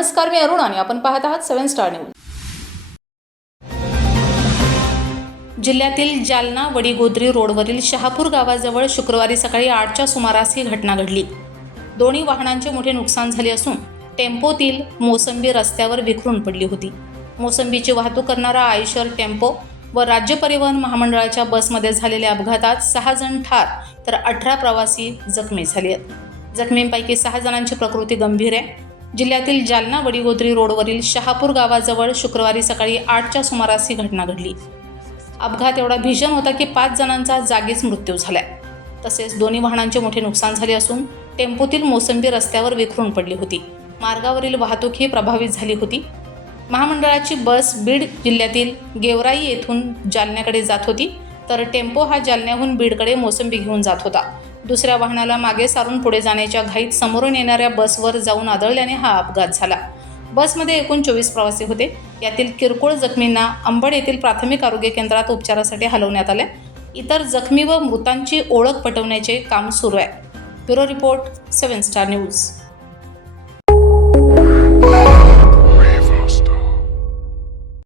नमस्कार मी अरुण आणि आपण पाहत आहात सेव्हन स्टार न्यूज. जिल्ह्यातील जालना वडीगोद्री रोडवरील शहापूर गावाजवळ शुक्रवारी सकाळी आठच्या सुमारास ही घटना घडली. दोन्ही वाहनांचे मोठे नुकसान झाले असून टेम्पोतील मोसंबी रस्त्यावर विखरून पडली होती. मोसंबीची वाहतूक करणारा आयशर टेम्पो व राज्य परिवहन महामंडळाच्या बसमध्ये झालेल्या अपघातात सहा जण ठार तर अठरा प्रवासी जखमी झाले आहेत. जखमींपैकी सहा जणांची प्रकृती गंभीर आहे. जिल्ह्यातील जालना वडीगोद्री रोडवरील शहापूर गावाजवळ शुक्रवारी सकाळी आठच्या सुमारास ही घटना घडली. अपघात एवढा भीषण होता की पाच जणांचा जागीच मृत्यू झाला तसेच दोन्ही वाहनांचे मोठे नुकसान झाले असून टेम्पोतील मोसंबी रस्त्यावर विखरून पडली होती. मार्गावरील वाहतूक ही प्रभावित झाली होती. महामंडळाची बस बीड जिल्ह्यातील गेवराई येथून जालन्याकडे जात होती तर टेम्पो हा जालन्याहून बीडकडे मोसंबी घेऊन जात होता. दुसऱ्या वाहनाला मागे सारून पुढे जाण्याच्या घाईत समोरून येणाऱ्या बसवर जाऊन आदळल्याने हा अपघात झाला. बसमध्ये एकूण चोवीस प्रवासी होते. यातील किरकोळ जखमींना अंबड येथील प्राथमिक आरोग्य केंद्रात उपचारासाठी हलवण्यात आले इतर जखमी व मृतांची ओळख पटवण्याचे काम सुरू आहे. Bureau report seven star news.